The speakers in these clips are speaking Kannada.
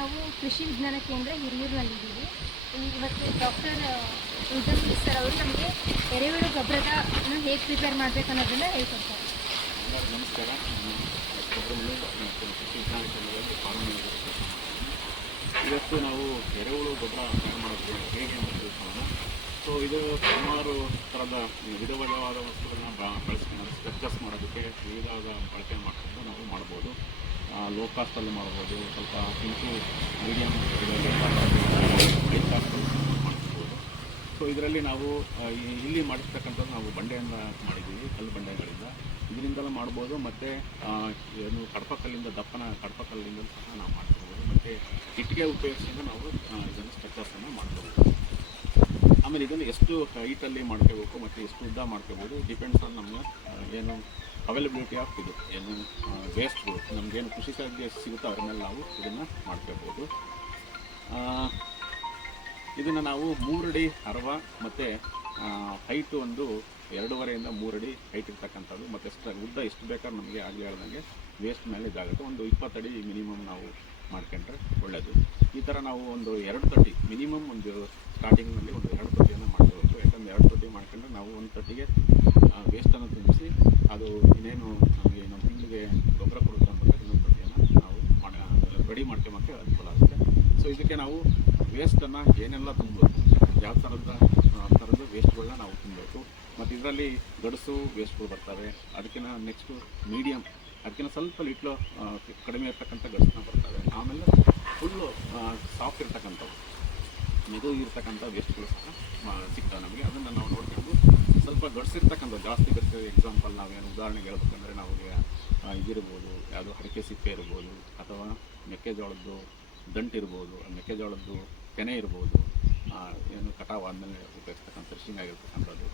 ನಾವು ಕೃಷಿ ವಿಜ್ಞಾನ ಕೇಂದ್ರ ಹಿರಿಯೂರಿನಲ್ಲಿದ್ದೀವಿ. ಇವತ್ತು ಡಾಕ್ಟರ್ ಉದಮ್ ಸರ್ ಅವರು ನಮಗೆ ಎರೆಹುಳು ಗೊಬ್ಬರದ ಹೇಗೆ ಪ್ರಿಪೇರ್ ಮಾಡಬೇಕು ಅನ್ನೋದನ್ನು ಹೇಳ್ಕೊಡ್ತಾರೆ. ನಮಸ್ಕಾರ. ಇವತ್ತು ನಾವು ಎರೆಹುಳು ಗೊಬ್ಬರ ತಯಾರು ಮಾಡೋದು ಹೇಗೆ ಅಂತ ತಿಳ್ಕೊಳ್ಳೋಣ. ಸೊ ಇದು ಸುಮಾರು ಥರದ ವಿಧವಾದ ವಸ್ತುಗಳನ್ನ ಬಳಸ್ಕೊಂಡು ಸ್ಟ್ರಕ್ಚರ್ಸ್ ಮಾಡೋದಕ್ಕೆ ವಿವಿಧವಾದ ಬಳಕೆ ಮಾಡಿಕೊಂಡು ನಾವು ಮಾಡ್ಬೋದು. ಲೋ ಕಾಸ್ಟಲ್ಲಿ ಮಾಡ್ಬೋದು, ಸ್ವಲ್ಪ ಇಂಟು ಮೀಡಿಯಮ್ ಹೈ ಕಾಸ್ಟಲ್ಲಿ ಮಾಡಿಸ್ಬೋದು. ಸೊ ಇದರಲ್ಲಿ ನಾವು ಇಲ್ಲಿ ಮಾಡಿಸ್ತಕ್ಕಂಥದ್ದು ನಾವು ಬಂಡೆಯಿಂದ ಮಾಡಿದ್ದೀವಿ, ಕಲ್ಲು ಬಂಡೆಗಳಿಂದ. ಇದರಿಂದಲೂ ಮಾಡ್ಬೋದು, ಮತ್ತು ಏನು ಕಡಪಕಲ್ಲಿಂದ ದಪ್ಪನ ಕಡಪಕಲ್ಲಿಂದ ಸಹ ನಾವು ಮಾಡ್ಕೊಬೋದು, ಮತ್ತು ಇಟ್ಟಿಗೆ ಉಪಯೋಗಿಸಿಕೊಂಡು ನಾವು ಇದನ್ನು ಸ್ಟ್ರಕ್ಚರ್ಸನ್ನು ಮಾಡ್ಕೋಬೋದು. ಆಮೇಲೆ ಇದನ್ನು ಎಷ್ಟು ಹೈಟಲ್ಲಿ ಮಾಡ್ಕೋಬೇಕು ಮತ್ತು ಎಷ್ಟು ಉದ್ದ ಮಾಡ್ಕೋಬೋದು ಡಿಪೆಂಡ್ಸ್ ಆನ್ ನಮಗೆ ಏನು ಅವೈಲಬಿಲಿಟಿ ಆಫ್ ಇದು ಏನು ವೇಸ್ಟ್ಗಳು ನಮಗೇನು ಕೃಷಿ ಸಾಧ್ಯ ಸಿಗುತ್ತೋ ಅದ್ರ ಮೇಲೆ ನಾವು ಇದನ್ನು ಮಾಡ್ಕೋಬೋದು. ಇದನ್ನು ನಾವು 3 ಅಡಿ ಅರವ ಮತ್ತು ಹೈಟು ಒಂದು 2.5 ಇಂದ 3 ಅಡಿ ಹೈಟ್ ಇರ್ತಕ್ಕಂಥದ್ದು, ಮತ್ತು ಉದ್ದ ಎಷ್ಟು ಬೇಕಾದ್ರೆ ನಮಗೆ ಆಗಲಿ ಹೇಳ್ದಂಗೆ ವೇಸ್ಟ್ ಮೇಲೆ ಇದಾಗುತ್ತೆ. ಒಂದು 20 ಅಡಿ ಮಿನಿಮಮ್ ನಾವು ಮಾಡ್ಕೊಂಡ್ರೆ ಒಳ್ಳೆಯದು. ಈ ಥರ ನಾವು ಒಂದು 2 ತೊಟ್ಟಿ ಮಿನಿಮಮ್ ಒಂದು ಸ್ಟಾರ್ಟಿಂಗ್ನಲ್ಲಿ ಒಂದು 2 ತೊಟ್ಟಿಯನ್ನು ಮಾಡ್ಕೋಬೇಕು. ಯಾಕಂದರೆ 2 ತೊಟ್ಟಿ ಮಾಡ್ಕೊಂಡ್ರೆ ನಾವು ಒಂದು ತೊಟ್ಟಿಗೆ ವೇಸ್ಟನ್ನು ತುಂಬಿಸಿ ಅದು ಇನ್ನೇನು ನಮಗೆ ನಮ್ಮ ತಿಂಗಳಿಗೆ ಗೊಬ್ಬರ ಕೊಡುತ್ತೆ ಅಂದಾಗ ಇನ್ನೊಂದು ತೊಟ್ಟಿಯನ್ನು ನಾವು ರೆಡಿ ಮಾಡ್ಕೊಂಬಕ್ಕೆ ಅನುಕೂಲ ಆಗುತ್ತೆ. ಸೊ ಇದಕ್ಕೆ ನಾವು ವೇಸ್ಟನ್ನು ಏನೆಲ್ಲ ತುಂಬಬೇಕು, ಯಾವ ಥರದ್ದು ವೇಸ್ಟ್ಗಳನ್ನ ನಾವು ತುಂಬಬೇಕು. ಮತ್ತು ಇದರಲ್ಲಿ ಗಡಸು ವೇಸ್ಟ್ಗಳು ಬರ್ತವೆ, ಅದಕ್ಕಿಂತ ನೆಕ್ಸ್ಟು ಮೀಡಿಯಮ್, ಅದಕ್ಕಿಂತ ಸ್ವಲ್ಪ ಲಿಟ್ಲು ಕಡಿಮೆ ಇರ್ತಕ್ಕಂಥ ಗಡಸನ್ನ ಬರ್ತವೆ. ಆಮೇಲೆ ಫುಲ್ಲು ಸಾಫ್ಟ್ ಇರ್ತಕ್ಕಂಥವು ಮೆದು ಇರ್ತಕ್ಕಂಥ ವೇಸ್ಟ್ಗಳು ಸಹ ಸಿಗ್ತವೆ ನಮಗೆ. ಅದನ್ನು ನಾವು ನೋಡ್ಕೊಂಡು ಸ್ವಲ್ಪ ಗಡ್ಸಿರ್ತಕ್ಕಂಥ ಜಾಸ್ತಿ ಗಡ್ಸಿ, ಎಕ್ಸಾಂಪಲ್ ನಾವೇನು ಉದಾಹರಣೆಗೆ ಹೇಳ್ಬೇಕಂದ್ರೆ ನಾವು ಇದಿರ್ಬೋದು, ಯಾವುದೋ ಅಡಿಕೆ ಸಿಪ್ಪೆ ಇರ್ಬೋದು, ಅಥವಾ ಮೆಕ್ಕೆಜೋಳದ್ದು ದಂಟಿರ್ಬೋದು, ಮೆಕ್ಕೆಜೋಳದ್ದು ತೆನೆ ಇರ್ಬೋದು, ಏನು ಕಟಾವು ಆದಮೇಲೆ ಉಪಯೋಗಿಸ್ತಕ್ಕಂಥ ರಿಶಿಂಗ್ ಆಗಿರ್ತಕ್ಕಂಥದ್ದು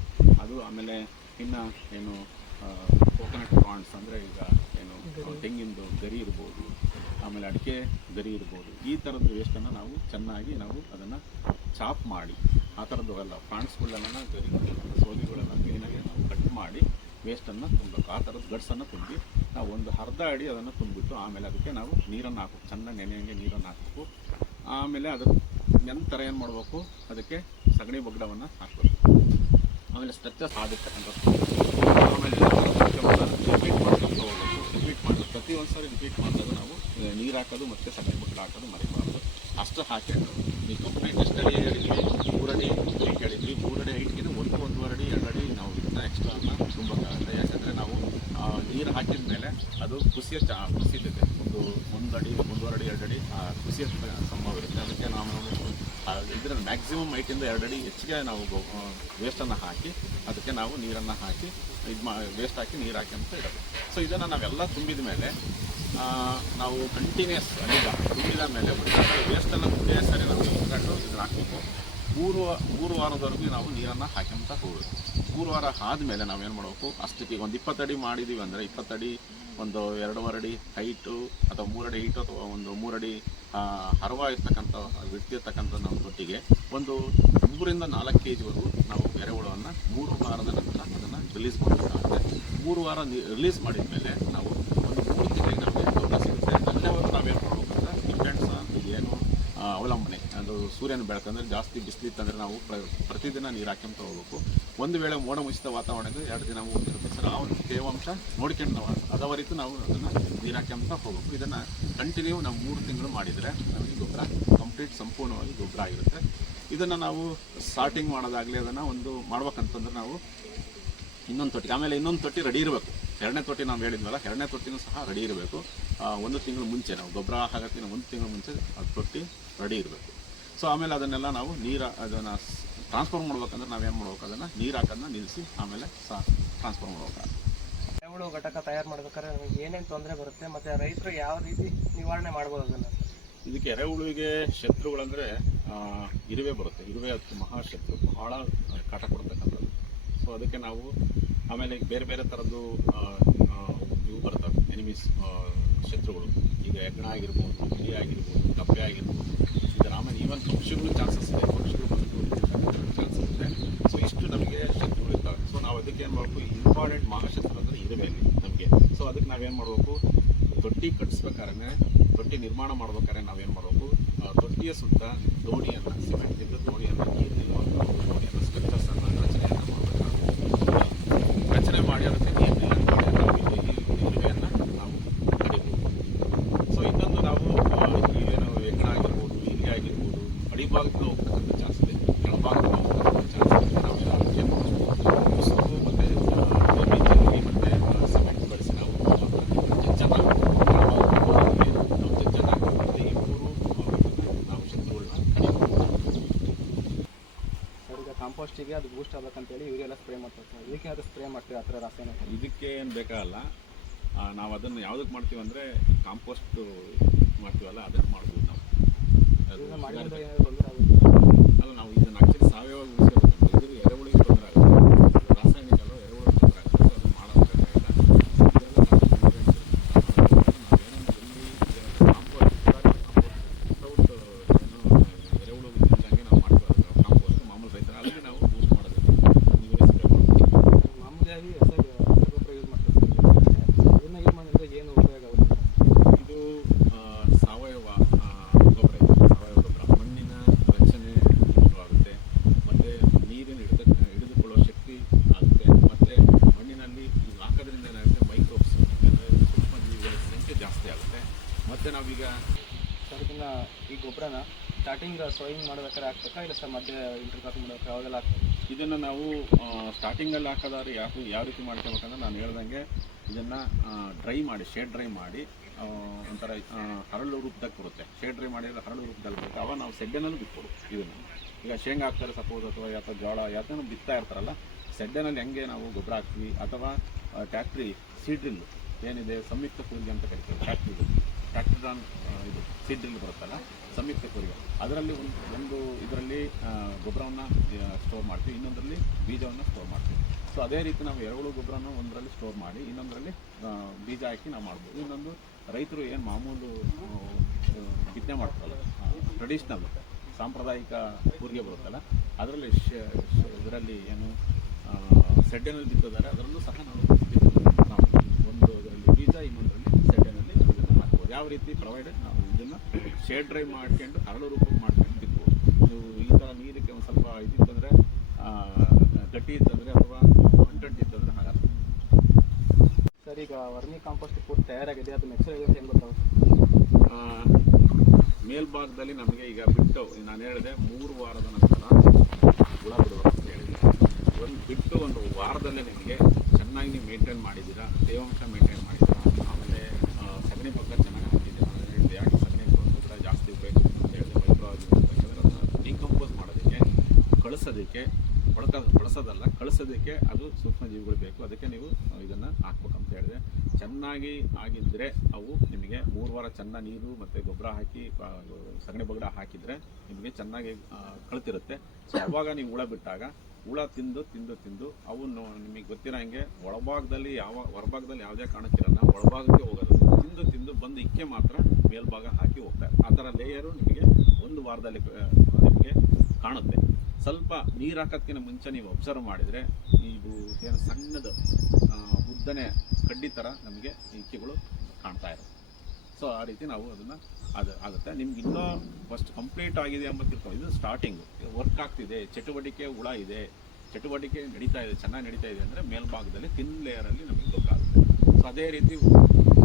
ಅದು. ಆಮೇಲೆ ಇನ್ನು ಏನು ಕೋಕೋನಟ್ ಕಾಂಡ್ಸ್ ಅಂದರೆ ಈಗ ಏನು ತೆಂಗಿಂದು ಗರಿ ಇರ್ಬೋದು, ಆಮೇಲೆ ಅಡಿಕೆ ಗರಿ ಇರ್ಬೋದು, ಈ ಥರದ್ದು ವೇಸ್ಟನ್ನು ನಾವು ಚೆನ್ನಾಗಿ ನಾವು ಅದನ್ನು ಚಾಪ್ ಮಾಡಿ ಆ ಥರದ್ದು ಎಲ್ಲ ಫ್ರಾಂಡ್ಸ್ಗಳೆಲ್ಲ ಗರಿ ಸೋಲಿಗಳೆಲ್ಲ ಕ್ಲೀನಾಗಿ ನಾವು ಕಟ್ ಮಾಡಿ ವೇಸ್ಟನ್ನು ತುಂಬಬೇಕು. ಆ ಥರದ್ದು ಗಡ್ಸನ್ನು ತುಂಬಿ ನಾವು ಒಂದು ಅರ್ಧ ಅಡಿ ಅದನ್ನು ತುಂಬಿಟ್ಟು ಆಮೇಲೆ ಅದಕ್ಕೆ ನಾವು ನೀರನ್ನು ಹಾಕಬೇಕು, ಚೆನ್ನಾಗಿ ನೆನೆಯಂಗೆ ನೀರನ್ನು ಹಾಕಬೇಕು. ಆಮೇಲೆ ಅದರ ನಂತರ ಏನು ಮಾಡಬೇಕು, ಅದಕ್ಕೆ ಸಗಣಿ ಬಗ್ಗಡವನ್ನು ಹಾಕಬೇಕು. ಆಮೇಲೆ ಸ್ಟ್ರಕ್ಚರ್ಸ್ ಆಗಿರ್ತಕ್ಕಂಥ ಆಮೇಲೆ ರಿಪೀಟ್ ಮಾಡ್ಕೊಂಡು ಹೋಗಬೇಕು. ರಿಪೀಟ್ ಮಾಡೋದು ಪ್ರತಿ ಒಂದು ಸಾರಿ ರಿಪೀಟ್ ಮಾಡಿದಾಗ ನಾವು ನೀರು ಹಾಕೋದು ಮತ್ತು ಸಗಣಿ ಬಗ್ಗಡ ಹಾಕೋದು ಮರಿಬಾರ್ದು. ಅಷ್ಟು ಹಾಕೊಂಡು ನೀವು ಕಂಪ್ಲೀಟ್ ಎಷ್ಟು ಅಡಿ ಹೇಳಿದ್ವಿ, 3 ಅಡಿ ಹೈಟ್ ಹೇಳಿದ್ವಿ. 3 ಅಡಿ ಹೈಟ್ಗಿಂತ 1.5 ಅಡಿ 2 ಅಡಿ ನಾವು ಇದನ್ನ ಎಕ್ಸ್ಟ್ರಾನ ತುಂಬಬೇಕಾಗುತ್ತೆ. ಯಾಕಂದರೆ ನಾವು ನೀರು ಹಾಕಿದ ಮೇಲೆ ಅದು ಕುಸಿಯುತ್ತೆ. ಒಂದು ಅಡಿ 1.5 ಅಡಿ 2 ಅಡಿ ಕುಸಿಯೋ ಸಂಭವ ಇರುತ್ತೆ. ಅದಕ್ಕೆ ನಾವು ಇದರ ಮ್ಯಾಕ್ಸಿಮಮ್ ಹೈಟಿಂದ 2 ಅಡಿ ಹೆಚ್ಚಿಗೆ ನಾವು ವೇಸ್ಟನ್ನು ಹಾಕಿ ಅದಕ್ಕೆ ನಾವು ನೀರನ್ನು ಹಾಕಿ ವೇಸ್ಟ್ ಹಾಕಿ ನೀರು ಹಾಕಿ ಅಂತ ಇರೋದು. ಸೊ ಇದನ್ನು ನಾವೆಲ್ಲ ತುಂಬಿದ ಮೇಲೆ ನಾವು ಕಂಟಿನ್ಯೂಸ್ ಈಗ ತುಂಬಿದ ಮೇಲೆ ವೇಸ್ಟನ್ನು ಒಂದೇ ಸರಿ ನಾವು ಇಟ್ಕೊಂಡು ಇದನ್ನು ಹಾಕಬೇಕು. 3 ವಾರದವರೆಗೂ ನಾವು ನೀರನ್ನು ಹಾಕ್ಯಂತ ಹೋಗಬೇಕು. 3 ವಾರ ಆದಮೇಲೆ ನಾವೇನು ಮಾಡಬೇಕು, ಅಷ್ಟಕ್ಕೆ ಒಂದು 20 ಅಡಿ ಮಾಡಿದ್ದೀವಿ ಅಂದರೆ 20 ಅಡಿ ಒಂದು 2.5 ಅಡಿ ಹೈಟು ಅಥವಾ 3 ಅಡಿ ಹೈಟು ಅಥವಾ ಒಂದು 3 ಅಡಿ ಹರವ ಇರ್ತಕ್ಕಂಥ ಇರ್ತಕ್ಕಂಥ ನಾವು ತೊಟ್ಟಿಗೆ ಒಂದು 3 ರಿಂದ 4 kgವರೆಗೂ ನಾವು ಎರೆಹುಳವನ್ನು 3 ವಾರದ ನಂತರ ಅದನ್ನು ರಿಲೀಸ್ ಮಾಡಬೇಕಾಗುತ್ತೆ. 3 ವಾರ ರಿಲೀಸ್ ಮಾಡಿದ ಮೇಲೆ ನಾವು ಒಂದು 3 ತಿಂಗಳಿಗೆ ನಮಗೆ ಗೊಬ್ಬರ ಸಿಗುತ್ತೆ. ಅಲ್ಲಿವರೆಗೂ ನಾವೇನು ಮಾಡ್ಬೇಕಂದ್ರೆ ಡಿಪೆಂಡ್ಸ್ ಆನ್ ಏನು ಅವಲಂಬನೆ, ಅದು ಸೂರ್ಯನ ಬೆಳಕಂದ್ರೆ ಜಾಸ್ತಿ ಬಿಸಿಲಿತ್ತಂದರೆ ನಾವು ಪ್ರತಿದಿನ ನೀರು ಹಾಕ್ಯಂತ ಹೋಗಬೇಕು. ಒಂದು ವೇಳೆ ಮೋಡ ಮುಚ್ಚಿದ ವಾತಾವರಣ ಇದ್ದರೆ 2 ದಿನ 3 ದಿನ ಸರ್ ಆ ಒಂದು ತೇವಾಂಶ ನೋಡ್ಕೊಂಡು ನಾವು ಅದವರಿತು ನಾವು ಅದನ್ನು ನೀರು ಹಾಕ್ಯಂತ ಹೋಗಬೇಕು. ಇದನ್ನು ಕಂಟಿನ್ಯೂ ನಾವು 3 ತಿಂಗಳು ಮಾಡಿದರೆ ನಮಗೆ ಗೊಬ್ಬರ ಕಂಪ್ಲೀಟ್ ಸಂಪೂರ್ಣವಾಗಿ ಗೊಬ್ಬರ ಆಗಿರುತ್ತೆ. ಇದನ್ನು ನಾವು ಸ್ಟಾರ್ಟಿಂಗ್ ಮಾಡೋದಾಗಲಿ ಅದನ್ನು ಒಂದು ಮಾಡ್ಬೇಕಂತಂದ್ರೆ ನಾವು ಇನ್ನೊಂದು ತೊಟ್ಟಿ, ಆಮೇಲೆ ಇನ್ನೊಂದು ತೊಟ್ಟಿ ರೆಡಿ ಇರಬೇಕು. 2ನೇ ತೊಟ್ಟಿ ನಾವು ಹೇಳಿದ್ವಲ್ಲ, 2ನೇ ತೊಟ್ಟಿನೂ ಸಹ ರೆಡಿ ಇರಬೇಕು. 1 ತಿಂಗಳು ಮುಂಚೆ ನಾವು ಗೊಬ್ಬರ ಹಾಕೋಕ್ಕಿಂತ 1 ತಿಂಗಳು ಮುಂಚೆ ಅದು ತೊಟ್ಟಿ ರೆಡಿ ಇರಬೇಕು. ಸೊ ಆಮೇಲೆ ಅದನ್ನೆಲ್ಲ ನಾವು ಅದನ್ನು ಟ್ರಾನ್ಸ್ಫರ್ ಮಾಡ್ಬೇಕಂದ್ರೆ ನಾವೇನು ಮಾಡ್ಬೇಕು, ಅದನ್ನು ನೀರು ಹಾಕೋದನ್ನ ನಿಲ್ಲಿಸಿ ಆಮೇಲೆ ಟ್ರಾನ್ಸ್ಫರ್ ಮಾಡ್ಬೇಕು. ಎರೆಹುಳು ಘಟಕ ತಯಾರು ಮಾಡ್ಬೇಕಾದ್ರೆ ನಮಗೆ ಏನೇನು ತೊಂದರೆ ಬರುತ್ತೆ ಮತ್ತು ರೈತರು ಯಾವ ರೀತಿ ನಿವಾರಣೆ ಮಾಡ್ಬೋದು ಅದನ್ನು? ಇದಕ್ಕೆ ಎರೆಹುಳುವಿಗೆ ಶತ್ರುಗಳಂದರೆ ಇರುವೆ ಬರುತ್ತೆ. ಇರುವೆ ಅದು ಮಹಾಶತ್ರು, ಭಾಳ ಕಾಟ ಕೊಡ್ತಕ್ಕಂಥದ್ದು. ಸೊ ಅದಕ್ಕೆ ನಾವು ಆಮೇಲೆ ಬೇರೆ ಬೇರೆ ಥರದ್ದು ಇವು ಬರ್ತವೆ ಎನಿಮೀಸ್, ಶತ್ರುಗಳು. ಈಗ ಹೆಗ್ಗಣ ಆಗಿರ್ಬೋದು, ಹುಲಿ ಆಗಿರ್ಬೋದು, ಕಪ್ಪೆ ಆಗಿರ್ಬೋದು. ಇದರ ಆಮೇಲೆ ಈವನ್ ಪಕ್ಷಿಗಳು ಚಾನ್ಸಸ್ ಇದೆ, ಪಕ್ಷಿಗಳು ಬಂದು ಚಾನ್ಸಸ್ ಇದೆ. ಸೊ ಇಷ್ಟು ನಮಗೆ ಶತ್ರುಗಳು ಇರ್ತವೆ. ಸೊ ನಾವು ಅದಕ್ಕೆ ಏನು ಮಾಡಬೇಕು, ಇಂಪಾರ್ಟೆಂಟ್ ಮಹಾಶತ್ರು ಅಂದರೆ ಇರುವೆ ನಮಗೆ. ಸೊ ಅದಕ್ಕೆ ನಾವೇನು ಮಾಡಬೇಕು, ತೊಟ್ಟಿ ಕಟ್ಟಿಸ್ಬೇಕಾದ್ರೆ, ತೊಟ್ಟಿ ನಿರ್ಮಾಣ ಮಾಡ್ಬೇಕಾದ್ರೆ ನಾವೇನು ಮಾಡಬೇಕು, ತೊಟ್ಟಿಯ ಸುತ್ತ ದೋಣಿಯನ್ನು ಸಿಮೆಂಟಿಂದ ದೋಣಿಯನ್ನು ನೀರು ನಿಲ್ಲುವಂಥ ದೋಣಿಯನ್ನು ಸ್ಟ್ರಕ್ಚರ್ಸನ್ನು ರಚನೆಯನ್ನು ಮಾಡಬೇಕಾಗುತ್ತೆ. ರಚನೆ ಮಾಡಿ ಅದಕ್ಕೆ ನೀರು ನಿಲ್ಲಂತೆ ನಾವು ಇಲ್ಲಿ ಇರುವೆಯನ್ನು ನಾವು ತಡಿಬೋದು. ಸೊ ಇನ್ನೊಂದು ನಾವು ಇಲ್ಲೇನು ಎಕಡ ಆಗಿರ್ಬೋದು, ಇಲ್ಲಿ ಆಗಿರ್ಬೋದು, ಅಡಿಭಾಗಕ್ಕೆ ಹೋಗ್ತಕ್ಕಂಥ ಚಾನ್ಸ್ ಇದೆ, ಕೆಳಭಾಗಕ್ಕೆ ಹೋಗ್ತಕ್ಕಂಥ ಚಾನ್ಸ್ ಇದೆ. ನಾವು ಉಸುಕು ಮತ್ತು ಜಲ್ಲಿ ಮತ್ತು ಸಿಮೆಂಟ್ ಬಳಸಿ ನಾವು ಜಜ್ಜನ್ನು ಈ ಮೂರು ನಾವು ಶತ್ರುಗಳನ್ನ ಕಡಿಬೋದು. ಸರ್, ಈಗ ಕಾಂಪೋಸ್ಟಿಗೆ ಅದು ಬೂಸ್ಟ್ ಆಗಬೇಕಂತೇಳಿ ಯೂರಿಯೆಲ್ಲ ಸ್ಪ್ರೇ ಮಾಡ್ತಾರೆ ಸರ್. ಇದಕ್ಕೆ ಅದು ಸ್ಪ್ರೇ ಮಾಡ್ತೀವಿ ಆ ಥರ ರಾಸಾಯನಿಕ? ಇದಕ್ಕೆ ಏನು ಬೇಕಾಗಲ್ಲ. ನಾವು ಅದನ್ನು ಯಾವುದಕ್ಕೆ ಮಾಡ್ತೀವಿ ಅಂದರೆ ಕಾಂಪೋಸ್ಟ್ ಮಾಡ್ತೀವಲ್ಲ ಅದನ್ನು ಮಾಡ್ಬೋದು ನಾವು. ಇದನ್ನ ಮಾಡಿದ್ರೆ ಏನಾದರೂ ತೊಂದರೆ ಆಗುತ್ತೆ? ಅಲ್ಲ, ನಾವು ಇದನ್ನು ಆ್ಯಕ್ಚುಲಿ ಸಾವಯವ ಉಳಿಸ್ಕೋಬೇಕಂತ ಇದ್ರ ಎರೆಹುಳಿಗೆ ತೊಂದರೆ ಆಗುತ್ತೆ, ರಾಸಾಯನಿಕ ಅಲ್ಲ ಎರೆಹುಳಿಗೆ ತೊಂದರೆ ಆಗುತ್ತೆ. ಸೊ ಅದು ಮಾಡೋಕ್ಕಾಗಿಲ್ಲ. ಮತ್ತೆ ನಾವೀಗ ಸರ್, ಇದನ್ನು ಈ ಗೊಬ್ಬರನ ಸ್ಟಾರ್ಟಿಂಗ್ ಸೋಯಿಂಗ್ ಮಾಡ್ಬೇಕಾದ್ರೆ ಹಾಕ್ಬೇಕಾ ಇಲ್ಲ ಸರ್ ಮಧ್ಯೆ ಇಂಟರ್ಕ್ರಾಪ್ ಮಾಡಬೇಕು, ಅವಾಗೆಲ್ಲ ಹಾಕ್ಬೇಕು? ಇದನ್ನು ನಾವು ಸ್ಟಾರ್ಟಿಂಗಲ್ಲಿ ಹಾಕೋದಾದ್ರೆ ಯಾವ ರೀತಿ ಮಾಡ್ಕೋಬೇಕಂದ್ರೆ ನಾನು ಹೇಳ್ದಂಗೆ ಇದನ್ನು ಡ್ರೈ ಮಾಡಿ, ಶೇಡ್ ಡ್ರೈ ಮಾಡಿ ಒಂಥರ ಹರಳು ರೂಪದಾಗ ಬರುತ್ತೆ. ಶೇಡ್ ಡ್ರೈ ಮಾಡಿದರೆ ಹರಳು ರೂಪದಲ್ಲಿ ಬರುತ್ತೆ. ಅವಾಗ ನಾವು ಸೆಡ್ಡೆನಲ್ಲೂ ಬಿಟ್ಕೊಡು. ಇದನ್ನು ಈಗ ಶೇಂಗಾ ಹಾಕ್ತಾರೆ ಸಪೋಸ್, ಅಥವಾ ಅಥವಾ ಜೋಳ ಯಾವ್ದನ್ನು ಬಿತ್ತಾ ಇರ್ತಾರಲ್ಲ, ಸೆಡ್ಡೆನಲ್ಲಿ ಹೆಂಗೆ ನಾವು ಗೊಬ್ಬರ ಹಾಕ್ತೀವಿ, ಅಥವಾ ಟ್ಯಾಕ್ಟ್ರಿ ಸೀಡ್ರಿಲ್ ಏನಿದೆ, ಸಂಯುಕ್ತ ಕೂರಿಗೆ ಅಂತ ಕರಿತೀವಿ. ಟ್ಯಾಕ್ಟ್ರಾನ್ ಇದು ಸೀಡ್ರಿಲ್ ಬರುತ್ತಲ್ಲ, ಸಂಯುಕ್ತ ಕೂರಿಗೆ, ಅದರಲ್ಲಿ ಒಂದು ಇದರಲ್ಲಿ ಗೊಬ್ಬರವನ್ನು ಸ್ಟೋರ್ ಮಾಡ್ತೀವಿ, ಇನ್ನೊಂದರಲ್ಲಿ ಬೀಜವನ್ನು ಸ್ಟೋರ್ ಮಾಡ್ತೀವಿ. ಸೊ ಅದೇ ರೀತಿ ನಾವು ಎರೆಹುಳು ಗೊಬ್ಬರನ ಒಂದರಲ್ಲಿ ಸ್ಟೋರ್ ಮಾಡಿ ಇನ್ನೊಂದರಲ್ಲಿ ಬೀಜ ಹಾಕಿ ನಾವು ಮಾಡ್ಬೋದು. ಇನ್ನೊಂದು ರೈತರು ಏನು ಮಾಮೂಲು ಬಿತ್ತನೆ ಮಾಡ್ತಾರಲ್ಲ, ಟ್ರೆಡಿಷ್ನಲ್ ಸಾಂಪ್ರದಾಯಿಕ ಕೂರಿಗೆ ಬರುತ್ತಲ್ಲ, ಅದರಲ್ಲಿ ಇದರಲ್ಲಿ ಏನು ಸೆಡ್ಡೆನಲ್ಲಿ ಬಿತ್ತಿದ್ದಾರೆ, ಅದರಲ್ಲೂ ಸಹ ನಾವು ಒಂದು ಇದರಲ್ಲಿ ಬೀಜ, ಇನ್ನೊಂದರಲ್ಲಿ ಸೆಡ್ಡೆನಲ್ಲಿ ಇದನ್ನು ಹಾಕ್ಬೋದು. ಯಾವ ರೀತಿ ಪ್ರೊವೈಡೆಡ್ ನಾವು ಇದನ್ನು ಶೇಡ್ ಡ್ರೈ ಮಾಡ್ಕೊಂಡು ಹರಳು ರೂಪಕ್ಕೆ ಮಾಡ್ಕೊಂಡು ಬಿತ್ಬೋದು. ನೀವು ಈ ಥರ ನೀರಿಗೆ ಒಂದು ಸ್ವಲ್ಪ ಇದಿತ್ತಂದರೆ, ಗಟ್ಟಿ ಇತ್ತಂದರೆ ಅಥವಾ ಅಂಟಂಟಿತ್ತಂದರೆ ಹಾಗಲ್ಲ. ಸರ್, ಈಗ ವರ್ಮಿ ಕಾಂಪೋಸ್ಟ್ ಪೂರ್ತಿ ತಯಾರಾಗಿದೆ, ಅದು ನೆಕ್ಸ್ಟ್ ಹೆಂಗೆ ಗೊತ್ತಾಗುತ್ತೆ? ಮೇಲ್ಭಾಗದಲ್ಲಿ ನಮಗೆ ಈಗ ಬಿಟ್ಟು ನಾನು ಹೇಳಿದೆ 3 ವಾರದ ನಂತರ ಹುಳ ಬಿಡುವ ಅಂತ ಹೇಳಿದೆ. ಬಿಟ್ಟು ಒಂದು ವಾರದಲ್ಲೇ ನಿಮಗೆ ಚೆನ್ನಾಗಿ ನೀವು ಮೇಂಟೈನ್ ಮಾಡಿದ್ದೀರಾ, ತೇವಾಂಶ ಮೇಂಟೈನ್ ಮಾಡಿದ್ದೀರಾ, ಆಮೇಲೆ ಸಗಣಿ ಪಕ್ಕ ಚೆನ್ನಾಗಿ ಹಾಕಿದ್ದೀರಾ. ನಾನು ಹೇಳಿದೆ ಯಾಕೆ ಸಗಣಿ ಗೊಬ್ಬರ ಜಾಸ್ತಿ ಬೇಕು ಅಂತ ಹೇಳಿದೆ, ಮೈಕ್ರೋ ಯಾಕಂದರೆ ಅದನ್ನು ಡಿಕಂಪೋಸ್ ಮಾಡೋದಕ್ಕೆ, ಕಳಿಸೋದಕ್ಕೆ, ಕಳಿಸೋದಕ್ಕೆ ಅದು ಸೂಕ್ಷ್ಮಜೀವಿಗಳು ಬೇಕು. ಅದಕ್ಕೆ ನೀವು ಇದನ್ನು ಹಾಕ್ಬೇಕಂತ ಹೇಳಿದೆ. ಚೆನ್ನಾಗಿ ಆಗಿದ್ದರೆ ಅವು ನಿಮಗೆ 3 ವಾರ ಚೆನ್ನಾಗಿ ನೀರು ಮತ್ತು ಗೊಬ್ಬರ ಹಾಕಿ ಸಗಣಿ ಬಗಡ ಹಾಕಿದರೆ ನಿಮಗೆ ಚೆನ್ನಾಗಿ ಕಳ್ತಿರುತ್ತೆ. ಸೊ ಅವಾಗ ನೀವು ಹುಳ ಬಿಟ್ಟಾಗ ಹುಳ ತಿಂದು ಅವು ನಿಮಗೆ ಗೊತ್ತಿರೋ ಹಾಗೆ ಒಳಭಾಗದಲ್ಲಿ ಹೊರಭಾಗದಲ್ಲಿ ಯಾವುದೇ ಕಾರಣಕ್ಕಿರಲ್ಲ, ಒಳಭಾಗಕ್ಕೆ ಹೋಗೋದು, ತಿಂದು ಬಂದು ಇಕ್ಕೆ ಮಾತ್ರ ಮೇಲ್ಭಾಗ ಹಾಕಿ ಹೋಗ್ತಾರೆ. ಆ ಥರ ಲೇಯರು ನಿಮಗೆ 1 ವಾರದಲ್ಲಿ ನಿಮಗೆ ಕಾಣುತ್ತೆ. ಸ್ವಲ್ಪ ನೀರು ಹಾಕೋದಕ್ಕಿಂತ ಮುಂಚೆ ನೀವು ಅಬ್ಸರ್ವ್ ಮಾಡಿದರೆ ಇದು ಏನು ಸಣ್ಣದು ಉದ್ದನೆ ಕಡ್ಡಿ ಥರ ನಮಗೆ ಇಕ್ಕೆಗಳು ಕಾಣ್ತಾ ಇರುತ್ತೆ. ಸೊ ಆ ರೀತಿ ನಾವು ಅದನ್ನು ಆಗುತ್ತೆ. ನಿಮ್ಗೆ ಇನ್ನೂ ಫಸ್ಟ್ ಕಂಪ್ಲೀಟ್ ಆಗಿದೆ ಎಂಬ ತಿಳ್ಕೊಂಡು, ಇದು ಸ್ಟಾರ್ಟಿಂಗು, ವರ್ಕ್ ಆಗ್ತಿದೆ, ಚಟುವಟಿಕೆ ಹುಳ ಇದೆ, ಚಟುವಟಿಕೆ ನಡೀತಾ ಇದೆ, ಚೆನ್ನಾಗಿ ನಡೀತಾ ಇದೆ ಅಂದರೆ ಮೇಲ್ಭಾಗದಲ್ಲಿ ತಿನ್ ಲೇಯರಲ್ಲಿ ನಮಗೆ ಗೊತ್ತಾಗುತ್ತೆ. ಸೊ ಅದೇ ರೀತಿ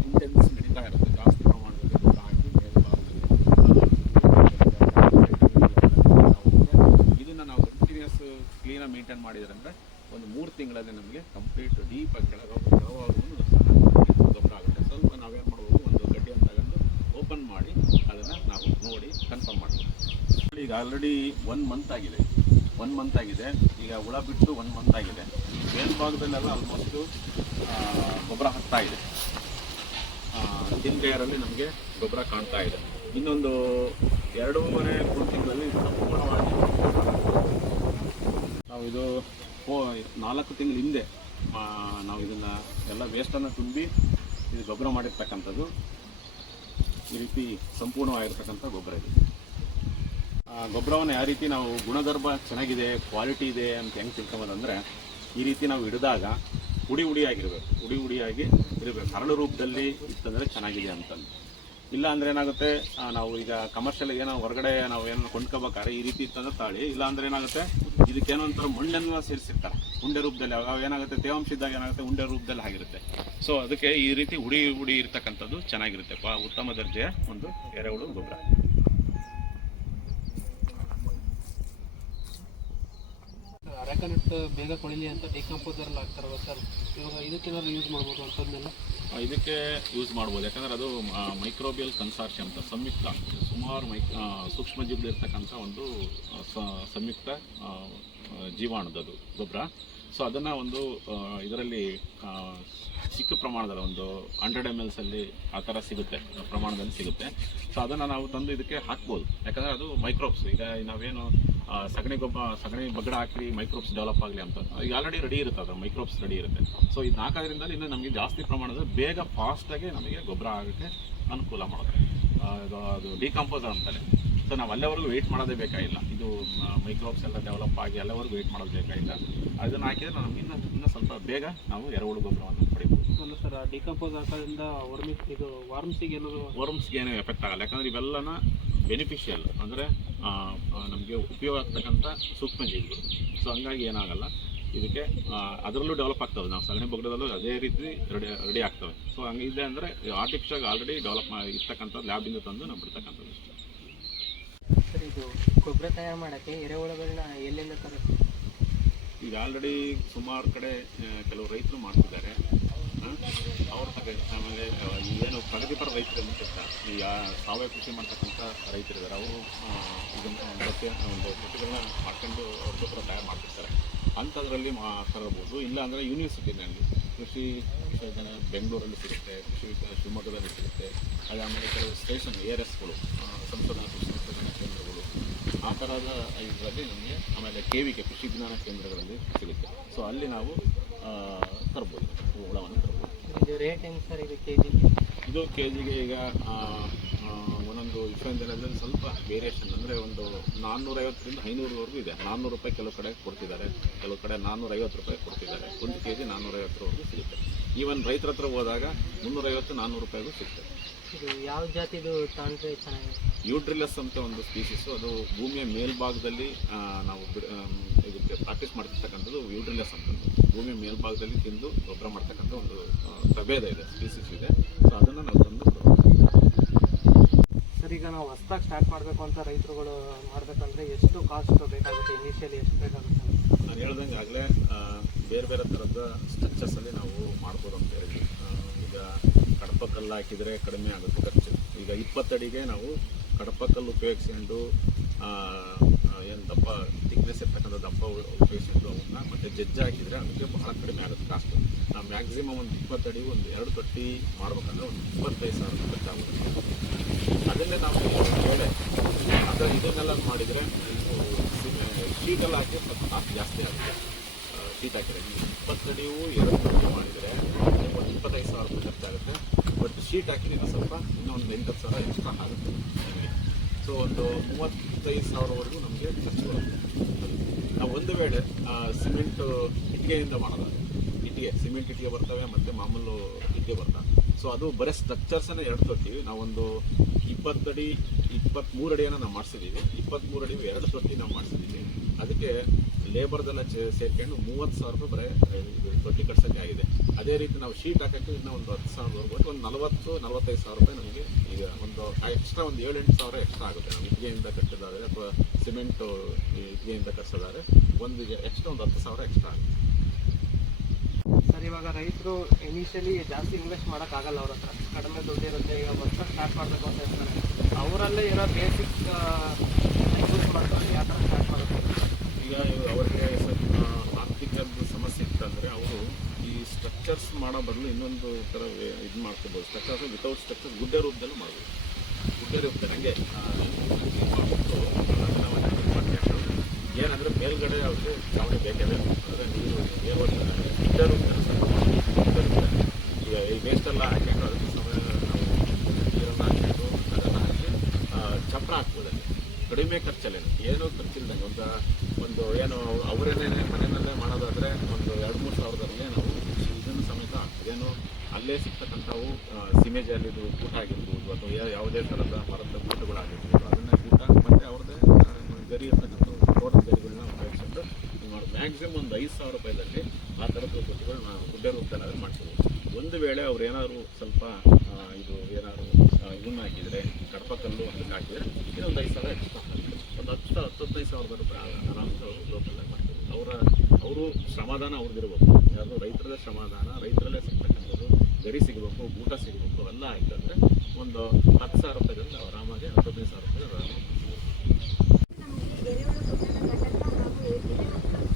ಇಂಟೆನ್ಸ್ ನಡೀತಾ ಇರುತ್ತೆ, ಜಾಸ್ತಿ ಪ್ರಮಾಣದಲ್ಲಿ ಗೊಬ್ಬರ ಹಾಕಿ ಮೇಲ್ಭಾಗದಲ್ಲಿ ಇದನ್ನು ನಾವು ಕಂಟಿನ್ಯೂಸ್ ಕ್ಲೀನಾಗಿ ಮೇಂಟೈನ್ ಮಾಡಿದ್ರೆ ಅಂದರೆ ಒಂದು 3 ತಿಂಗಳಲ್ಲಿ ನಮಗೆ ಕಂಪ್ಲೀಟ್ ಡೀಪಾಗಿ ಕೆಳಗಾಗುವುದು ಸಹ ಗೊಬ್ಬರ ಆಗುತ್ತೆ. ಸ್ವಲ್ಪ ನಾವೇನು ಮಾಡ್ಬೋದು, ಒಂದು ಗಡ್ಡೆಯನ್ನು ತಗೊಂಡು ಓಪನ್ ಮಾಡಿ ಅದನ್ನು ನಾವು ನೋಡಿ ಕನ್ಫರ್ಮ್ ಮಾಡ್ಬೋದು. ಈಗ ಆಲ್ರೆಡಿ 1 ಮಂತ್ ಆಗಿದೆ. ಈಗ ಹುಳ ಬಿಟ್ಟು 1 ಮಂತ್ ಆಗಿದೆ. ಮೇಲ್ಭಾಗದಲ್ಲೆಲ್ಲ ಆಲ್ಮೋಸ್ಟು ಗೊಬ್ಬರ ಹಾಕ್ತಾ ಇದೆ. ತಿನ್ ಲೇಯರಲ್ಲಿ ನಮಗೆ ಗೊಬ್ಬರ ಕಾಣ್ತಾ ಇದೆ. ಇನ್ನೊಂದು 2.5-3 ತಿಂಗಳಲ್ಲಿ ಸಂಪೂರ್ಣವಾಗಿ ನಾವು ಇದು 4 ತಿಂಗಳ ಹಿಂದೆ ನಾವು ಇದನ್ನು ಎಲ್ಲ ವೇಸ್ಟನ್ನು ತುಂಬಿ ಇದು ಗೊಬ್ಬರ ಮಾಡಿರ್ತಕ್ಕಂಥದ್ದು. ಈ ರೀತಿ ಸಂಪೂರ್ಣವಾಗಿರ್ತಕ್ಕಂಥ ಗೊಬ್ಬರ ಇದೆ. ಗೊಬ್ಬರವನ್ನು ಯಾವ ರೀತಿ ನಾವು ಗುಣಧರ್ಮ ಚೆನ್ನಾಗಿದೆ, ಕ್ವಾಲಿಟಿ ಇದೆ ಅಂತ ಹೆಂಗೆ ತಿಳ್ಕೊಬೋದಂದರೆ, ಈ ರೀತಿ ನಾವು ಹಿಡಿದಾಗ ಹುಡಿಯಾಗಿರಬೇಕು, ಹುಡಿಯಾಗಿ ಇರಬೇಕು. ಹರಳು ರೂಪದಲ್ಲಿ ಇತ್ತಂದರೆ ಚೆನ್ನಾಗಿದೆ ಅಂತಂದು. ಇಲ್ಲ ಅಂದರೆ ಏನಾಗುತ್ತೆ, ನಾವು ಈಗ ಕಮರ್ಷಿಯಲ್ ಏನೋ ಹೊರಗಡೆ ನಾವು ಏನೋ ಕೊಂಡ್ಕೋಬೇಕಾದ್ರೆ ಈ ರೀತಿ ಇತ್ತಂದ್ರೆ ತಾಳಿ, ಇಲ್ಲ ಅಂದರೆ ಏನಾಗುತ್ತೆ ಇದಕ್ಕೇನೋ ಒಂಥರ ಮಣ್ಣನ್ನು ಸೇರಿಸಿರ್ತಾರೆ ಉಂಡೆ ರೂಪದಲ್ಲಿ. ಅವಾಗ ಏನಾಗುತ್ತೆ ತೇವಾಂಶ ಇದ್ದಾಗ ಏನಾಗುತ್ತೆ ಉಂಡೆ ರೂಪದಲ್ಲಿ ಆಗಿರುತ್ತೆ. ಸೊ ಅದಕ್ಕೆ ಈ ರೀತಿ ಹುಡಿ ಇರ್ತಕ್ಕಂಥದ್ದು ಚೆನ್ನಾಗಿರುತ್ತೆ, ಉತ್ತಮ ದರ್ಜೆಯ ಒಂದು ಎರೆಹುಳು ಗೊಬ್ಬರ. ಅರೆಕನಟ್ಟು ಬೇಗ ಕೊಳಿಲಿ ಅಂತ ಡಿಕಂಪೋಸರ್ ಎಲ್ಲ ಹಾಕ್ತಾರಲ್ಲ ಸರ್, ಇವಾಗ ಇದಕ್ಕೇನಾದ್ರು ಯೂಸ್ ಮಾಡ್ಬೋದು ಅಂತಂದೆಲ್ಲ? ಇದಕ್ಕೆ ಯೂಸ್ ಮಾಡ್ಬೋದು, ಯಾಕಂದರೆ ಅದು ಮೈಕ್ರೋಬಿಯಲ್ ಕನ್ಸಾರ್ಷಿಯಂ ಅಂತ ಸಂಯುಕ್ತ, ಸುಮಾರು ಸೂಕ್ಷ್ಮಜೀವಿಗಳು ಇರ್ತಕ್ಕಂಥ ಒಂದು ಸಂಯುಕ್ತ ಜೀವಾಣುದದು ಗೊಬ್ಬರ. ಸೊ ಅದನ್ನು ಒಂದು ಇದರಲ್ಲಿ ಚಿಕ್ಕ ಪ್ರಮಾಣದಲ್ಲಿ ಒಂದು 100 ml ಅಲ್ಲಿ ಆ ಥರ ಸಿಗುತ್ತೆ, ಪ್ರಮಾಣದಲ್ಲಿ ಸಿಗುತ್ತೆ. ಸೊ ಅದನ್ನು ನಾವು ತಂದು ಇದಕ್ಕೆ ಹಾಕ್ಬೋದು, ಯಾಕಂದರೆ ಅದು ಮೈಕ್ರೋಬ್ಸ್. ಈಗ ನಾವೇನು ಸಗಣಿ ಬಗ್ಗಡ ಹಾಕಿ ಮೈಕ್ರೋಬ್ಸ್ ಡೆವಲಪ್ ಆಗಲಿ ಅಂತ ಈಗ ಆಲ್ರೆಡಿ ರೆಡಿ ಇರುತ್ತೆ, ಅದು ಮೈಕ್ರೋಬ್ಸ್ ರೆಡಿ ಇರುತ್ತೆ. ಸೊ ಇದು ಹಾಕೋದ್ರಿಂದ ಇನ್ನು ನಮಗೆ ಜಾಸ್ತಿ ಪ್ರಮಾಣದಲ್ಲಿ ಬೇಗ ಫಾಸ್ಟಾಗಿ ನಮಗೆ ಗೊಬ್ಬರ ಆಗೋಕ್ಕೆ ಅನುಕೂಲ ಮಾಡುತ್ತೆ. ಅದು ಡಿಕಂಪೋಸರ್ ಅಂತಾರೆ. ಸೊ ನಾವು ಅಲ್ಲಿವರೆಗೂ ವೆಯ್ಟ್ ಮಾಡೋದೇ ಬೇಕಾಗಿಲ್ಲ, ಇದು ಮೈಕ್ರೋಬ್ಸ್ ಎಲ್ಲ ಡೆವಲಪ್ ಆಗಿ ಅಲ್ಲಿವರೆಗೂ ವೆಯ್ಟ್ ಮಾಡೋದು ಬೇಕಾಗಿಲ್ಲ. ಅದನ್ನು ಹಾಕಿದರೆ ನಮಗೆ ಇನ್ನೂ ಸ್ವಲ್ಪ ಬೇಗ ನಾವು ಎರೆಹುಳು ಗೊಬ್ಬರವನ್ನು ಪಡಿಬೋದು. ಅಲ್ಲ ಸರ್, ಡಿಕಂಪೋಸ್ ಹಾಕೋದ್ರಿಂದ ವರ್ಮ್ಸ್ಗೆ ಏನೂ ಎಫೆಕ್ಟ್ ಆಗಲ್ಲ, ಯಾಕಂದರೆ ಇವೆಲ್ಲನ ಬೆನಿಫಿಷಿಯಲ್ ಅಂದರೆ ನಮಗೆ ಉಪಯೋಗ ಆಗ್ತಕ್ಕಂಥ ಸೂಕ್ಷ್ಮಜೀವಿಗಳು. ಸೊ ಹಂಗಾಗಿ ಏನಾಗಲ್ಲ ಇದಕ್ಕೆ, ಅದರಲ್ಲೂ ಡೆವಲಪ್ ಆಗ್ತವೆ. ನಾವು ಸಗಣಿ ಬಗ್ಗಡದಲ್ಲೂ ಅದೇ ರೀತಿ ರೆಡಿ ಆಗ್ತವೆ. ಸೊ ಹಂಗಿದೆ ಅಂದರೆ ಆರ್ಟಿಫಿಷಿಯಲ್ ಆಲ್ರೆಡಿ ಡೆವಲಪ್ ಇರ್ತಕ್ಕಂಥದ್ದು ಲ್ಯಾಬಿಂದ ತಂದು ನಾವು ಬಿಡ್ತಕ್ಕಂಥದ್ದು. ಸರ್, ಇದು ಗೊಬ್ಬರ ತಯಾರು ಮಾಡೋಕ್ಕೆ ಎರೆಹುಳುಗಳನ್ನ ಎಲ್ಲಿಂದ ತರುತ್ತೆ? ಈಗ ಆಲ್ರೆಡಿ ಸುಮಾರು ಕಡೆ ಕೆಲವು ರೈತರು ಮಾಡ್ತಿದ್ದಾರೆ. ಅವ್ರ ಆಮೇಲೆ ಏನು ಪ್ರಗತಿಪರ ರೈತರು ಅಂತಿರ್ತಾರೆ, ಈ ಸಾವಯವ ಕೃಷಿ ಮಾಡ್ತಕ್ಕಂಥ ರೈತರಿದ್ದಾರೆ, ಅವರು ಇದನ್ನು ಒಂದು ಕೃಷಿಗಳನ್ನ ಮಾಡ್ಕೊಂಡು ಅವ್ರ ಗೊಬ್ಬರ ತಯಾರು ಮಾಡ್ತಿರ್ತಾರೆ. ಅಂಥದ್ರಲ್ಲಿ ತರಬಹುದು. ಇಲ್ಲ ಅಂದರೆ ಯೂನಿವರ್ಸಿಟಿನಲ್ಲಿ ಕೃಷಿ ವಿಶ್ವವಿದ್ಯಾಲಯ ಬೆಂಗಳೂರಲ್ಲಿ ಸಿಗುತ್ತೆ, ಕೃಷಿ ಶಿವಮೊಗ್ಗದಲ್ಲಿ ಸಿಗುತ್ತೆ. ಅದಾದಮೇಲೆ ಕೆಲವು ಸ್ಟೇಷನ್ ARSಗಳು, ಸಂಶೋಧನಾ ಕೇಂದ್ರಗಳು, ಆ ಥರದ ಇದರಲ್ಲಿ ನಮಗೆ, ಆಮೇಲೆ KVK ಕೃಷಿ ವಿಜ್ಞಾನ ಕೇಂದ್ರಗಳಲ್ಲಿ ಸಿಗುತ್ತೆ. ಸೊ ಅಲ್ಲಿ ನಾವು ತರ್ಬೋದು, ಹುಳವನ್ನು ತರ್ಬೋದು. ಇದು ರೇಟ್ ಹೆಂಗೆ ಸರ್ ಇದು ಇದು ಕೆಜಿಗೆ ಈಗ ಒಂದೊಂದು ವಿಶ್ವವಿದ್ಯಾಲಯದಲ್ಲಿ ಸ್ವಲ್ಪ ವೇರಿಯೇಷನ್, ಅಂದರೆ ಒಂದು 450ರಿಂದ 500ವರೆಗೂ ಇದೆ. 400 ರೂಪಾಯಿ ಕೆಲವು ಕಡೆ ಕೊಡ್ತಿದ್ದಾರೆ, ಕೆಲವು ಕಡೆ 450 ರೂಪಾಯಿ ಕೊಡ್ತಿದ್ದಾರೆ. 1 kg 450ವರೆಗೂ ಸಿಗುತ್ತೆ. ಈವನ್ ರೈತರ ಹತ್ರ ಹೋದಾಗ 350-400 ರೂಪಾಯಿಗೂ ಸಿಗುತ್ತೆ. ಇದು ಯಾವ ಜಾತಿದು ತಾಂಡ್ರೆ ಚೆನ್ನಾಗಿದೆ? ಯೂಟ್ರಿಲಸ್ ಅಂತ ಒಂದು ಸ್ಪೀಸೀಸು, ಅದು ಭೂಮಿಯ ಮೇಲ್ಭಾಗದಲ್ಲಿ ನಾವು ಇದಕ್ಕೆ ಪ್ರಾಕ್ಟೀಸ್ ಮಾಡ್ತಿರ್ತಕ್ಕಂಥದ್ದು ಯೂಟ್ರಿಲಸ್ ಅಂತಂದು. ಭೂಮಿಯ ಮೇಲ್ಭಾಗದಲ್ಲಿ ತಿಂದು ಗೊಬ್ಬರ ಮಾಡ್ತಕ್ಕಂಥ ಒಂದು ಪ್ರಭೇದ ಇದೆ, ಸ್ಪೀಸೀಸ್ ಇದೆ. ಸೊ ಅದನ್ನು ನಾವು ತಂದು ಸರ್, ಈಗ ನಾವು ಹೊಸದಾಗಿ ಸ್ಟಾರ್ಟ್ ಮಾಡಬೇಕು ಅಂತ ರೈತರುಗಳು ಮಾಡಬೇಕಂದ್ರೆ ಎಷ್ಟು ಕಾಸ್ಟ್ ಬೇಕಾಗುತ್ತೆ? ಇನಿಷಿಯಲಿ ಎಷ್ಟು ಬೇಕಾಗುತ್ತೆ? ನಾನು ಹೇಳ್ದಂಗೆ ಆಗಲೇ ಬೇರೆ ಬೇರೆ ಥರದ ಸ್ಟ್ರಕ್ಚರ್ಸಲ್ಲಿ ನಾವು ಮಾಡ್ಬೋದು ಅಂತ ಹೇಳಿ. ಈಗ ಕಡಪ ಕಲ್ಲು ಹಾಕಿದರೆ ಕಡಿಮೆ ಆಗುತ್ತೆ ಖರ್ಚು. ಈಗ 20 ಅಡಿಗೆ ನಾವು ಕಡಪ ಕಲ್ಲು ಉಪಯೋಗಿಸ್ಕೊಂಡು ಏನು ದಪ್ಪ ಥಿಕ್ನೆಸ್ ಇರ್ತಕ್ಕಂಥ ದಪ್ಪ ಉಪಯೋಗಿಸ್ಕೊಂಡು ಅವನ್ನ ಮತ್ತು ಜಜ್ಜ ಹಾಕಿದರೆ ಅದಕ್ಕೆ ಬಹಳ ಕಡಿಮೆ ಆಗುತ್ತೆ ಕಾಸ್ಟ್. ನಾವು ಮ್ಯಾಕ್ಸಿಮಮ್ ಒಂದು 20 ಅಡಿ ಒಂದು 2 ತೊಟ್ಟಿ ಮಾಡ್ಬೇಕಂದ್ರೆ ಒಂದು 25,000 ಖರ್ಚಾಗುತ್ತೆ. ಅದನ್ನೇ ನಾವು ಹೇಳಿ ಆದರೆ ಇದನ್ನೆಲ್ಲ ಮಾಡಿದರೆ ಶೀಟೆಲ್ಲ ಹಾಕಿ ಸ್ವಲ್ಪ ಕಾಸ್ಟ್ ಜಾಸ್ತಿ ಆಗುತ್ತೆ. ಶೀಟ್ ಹಾಕಿದ್ರೆ 20 ಅಡಿಯೂ 2 ತೊಟ್ಟಿ ಮಾಡಿದರೆ ಒಂದು 25,000 ರೂಪಾಯಿ ಖರ್ಚಾಗುತ್ತೆ. ಬಟ್ ಶೀಟ್ ಹಾಕಿ ನೀವು ಸ್ವಲ್ಪ ಇನ್ನೂ ಒಂದು 80,000 ಎಕ್ಸ್ಟ್ರಾ ಆಗುತ್ತೆ ನಿಮಗೆ. ಸೊ ಒಂದು 35,000ವರೆಗೂ ನಮಗೆ ಖರ್ಚು ಬರುತ್ತೆ. ನಾವು ಒಂದು ವೇಳೆ ಸಿಮೆಂಟ್ ಇಟ್ಟಿಗೆಯಿಂದ ಮಾಡೋದಾದ್ರೆ, ಸಿಮೆಂಟ್ ಇಟ್ಟಿಗೆ ಬರ್ತವೆ ಮತ್ತು ಮಾಮೂಲು ಇಟ್ಟಿಗೆ ಬರ್ತವೆ. ಸೊ ಅದು ಬರೀ ಸ್ಟ್ರಕ್ಚರ್ಸನ್ನು 2 ತೊಟ್ಟಿ ನಾವೊಂದು 20 ಅಡಿ 23 ಅಡಿಯನ್ನು ನಾವು ಮಾಡಿಸಿದ್ದೀವಿ. 23 ಅಡಿ 2 ತೊಟ್ಟಿ ನಾವು ಮಾಡಿಸಿದ್ದೀವಿ. ಅದಕ್ಕೆ ಲೇಬರ್ದೆಲ್ಲ ಸೇರ್ಕೊಂಡು 30,000 ರೂಪಾಯಿ ಬರೀ ತೊಟ್ಟಿ ಕಟ್ಸೋಕ್ಕೆ ಆಗಿದೆ. ಅದೇ ರೀತಿ ನಾವು ಶೀಟ್ ಹಾಕೋಕ್ಕೆ ಇನ್ನೂ ಒಂದು 10,000 ಒಂದು 40-45,000 ರೂಪಾಯಿ ನಮಗೆ ಈಗ ಒಂದು ಎಕ್ಸ್ಟ್ರಾ ಒಂದು 7-8,000 ಎಕ್ಸ್ಟ್ರಾ ಆಗುತ್ತೆ. ನಾವು ಇಟ್ಟಿಗೆಯಿಂದ ಕಟ್ಟಿದಾದರೆ ಅಥವಾ ಸಿಮೆಂಟು ಇಟ್ಟಿಗೆಯಿಂದ ಕಟ್ಸೋದಾದ್ರೆ ಒಂದು ಎಕ್ಸ್ಟ್ರಾ ಒಂದು 10,000 ಎಕ್ಸ್ಟ್ರಾ ಆಗುತ್ತೆ. ಸರ್, ಇವಾಗ ರೈತರು ಇನಿಷಿಯಲಿ ಜಾಸ್ತಿ ಇನ್ವೆಸ್ಟ್ ಮಾಡೋಕ್ಕಾಗಲ್ಲ, ಅವ್ರ ಹತ್ರ ಕಡಿಮೆ ದುಡ್ಡು ಇರುತ್ತೆ. ಈಗ ವರ್ಷ ಸ್ಟಾರ್ಟ್ ಮಾಡಬೇಕು ಅಂತ ಹೇಳ್ತಾರೆ, ಅವರಲ್ಲೇ ಇರೋ ಬೇಸಿಕ್ ಯೂಸ್ ಮಾಡ್ತಾರೆ. ಯಾವ ಥರ ಸ್ಟಾರ್ಟ್ ಮಾಡೋದು? ಈಗ ಅವರಿಗೆ ಆರ್ಥಿಕ ಸಮಸ್ಯೆ ಇತ್ತಂದರೆ ಅವರು ಈ ಸ್ಟ್ರಕ್ಚರ್ಸ್ ಮಾಡೋ ಬದಲು ಇನ್ನೊಂದು ಥರ ಇದು ಮಾಡ್ಕೋಬೋದು. ಸ್ಟ್ರಕ್ಚರ್ಸ್ ವಿತೌಟ್ ಸ್ಟ್ರಕ್ಚರ್ ಗುಡ್ಡೆ ರೂಪದಲ್ಲೂ ಮಾಡ್ಬೋದು. ಗುಡ್ಡೆ ರೂಪದಲ್ಲಿ ಹಂಗೆ ಮಾಡಿಬಿಟ್ಟು ಏನಂದರೆ ಮೇಲ್ಗಡೆ ಅವ್ರಿಗೆ ಚಾವಣಿ ಬೇಕೇ ಬೇಕು. ಅಂದರೆ ನೀರು ಗುಡ್ಡೆ ರೂಪದಲ್ಲಿ ಸ್ವಲ್ಪ ಈಗ ಈ ವೇಸ್ಟೆಲ್ಲ ಹಾಕ್ಕೊಂಡು ಅದಕ್ಕೆ ಸಮಯ ನಾವು ನೀರನ್ನು ಹಾಕ್ಕೊಂಡು ಅದನ್ನು ಹಾಕಿ ಚಪ್ರ ಹಾಕ್ಬೋದಲ್ಲಿ ಕಡಿಮೆ ಖರ್ಚಲ್ಲಿ, ಏನೂ ಖರ್ಚಿಲ್ದಂಗೆ ಒಂದು ಏನು ಅವರೇನೇ ಮನೆಯಲ್ಲೇ ಮಾಡೋದಾದರೆ ಒಂದು 2-3 ಸಾವಿರದಲ್ಲೇ ನಾವು ಇದನ್ನು ಸಮೇತ ಏನು ಅಲ್ಲೇ ಸಿಗ್ತಕ್ಕಂಥವು ಸಿಮೆಜಲ್ಲಿದ್ದು ಊಟ ಆಗಿರ್ಬೋದು ಆಗಿರ್ಬೋದು, ಯಾವುದೇ ಥರದ ಮರದ ಗೂಟಗಳಾಗಿರ್ಬೋದು, ಅದನ್ನ ಗೂಟ ಮತ್ತು ಅವ್ರದ್ದೇ ಗರಿ ಇರ್ತಕ್ಕಂಥ ತೋಟದ ಗರಿಗಳನ್ನ ಉಪಯೋಗಿಸಿಕೊಂಡು ಮ್ಯಾಕ್ಸಿಮಮ್ ಒಂದು 5,000 ರೂಪಾಯಿದಲ್ಲಿ ಆ ಥರದ ಗುಡ್ಡೆಗಳು ನಾವು ಗುಡ್ಡೆ ರೂಪದಲ್ಲಿ ಮಾಡ್ತೀವಿ. ಒಂದು ವೇಳೆ ಅವ್ರು ಏನಾದ್ರು ಸ್ವಲ್ಪ ಇದು ಏನಾದ್ರು ಇವನ್ನ ಹಾಕಿದರೆ, ಕಡಪಕಲ್ಲು ಅದಕ್ಕೆ ಹಾಕಿದರೆ ಇನ್ನೊಂದು 5,000 ಎಕ್ಸ್ಟ್ರಾ ಹಾಕ್ತಾರೆ. ಒಂದು 10-15,000 ರೂಪಾಯಿ ಆರಾಮ್ಸೆ ಅವರು ಲೋಕಲ್ಲಾಗಿ ಮಾಡ್ತಾರೆ. ಅವರು ಶ್ರಮದಾನ ಅವ್ರದ್ದಿರ್ಬೇಕು, ಯಾರು ರೈತರದೇ ಶ್ರಮದಾನ, ರೈತರಲ್ಲೇ ಸಿಗ್ತಕ್ಕಂಥದ್ದು, ಗರಿ ಸಿಗಬೇಕು, ಊಟ ಸಿಗಬೇಕು, ಎಲ್ಲ ಆಯ್ತು ಅಂದರೆ ಒಂದು 10,000 ರೂಪಾಯಿದಿಂದ ಆರಾಮಾಗಿ 15,000 ರೂಪಾಯಿ ನಮಗೆ ಎರೆಹುಳು ಗೊಬ್ಬರದ ಘಟಕ ಹಾಗೂ APK ಮತ್ತು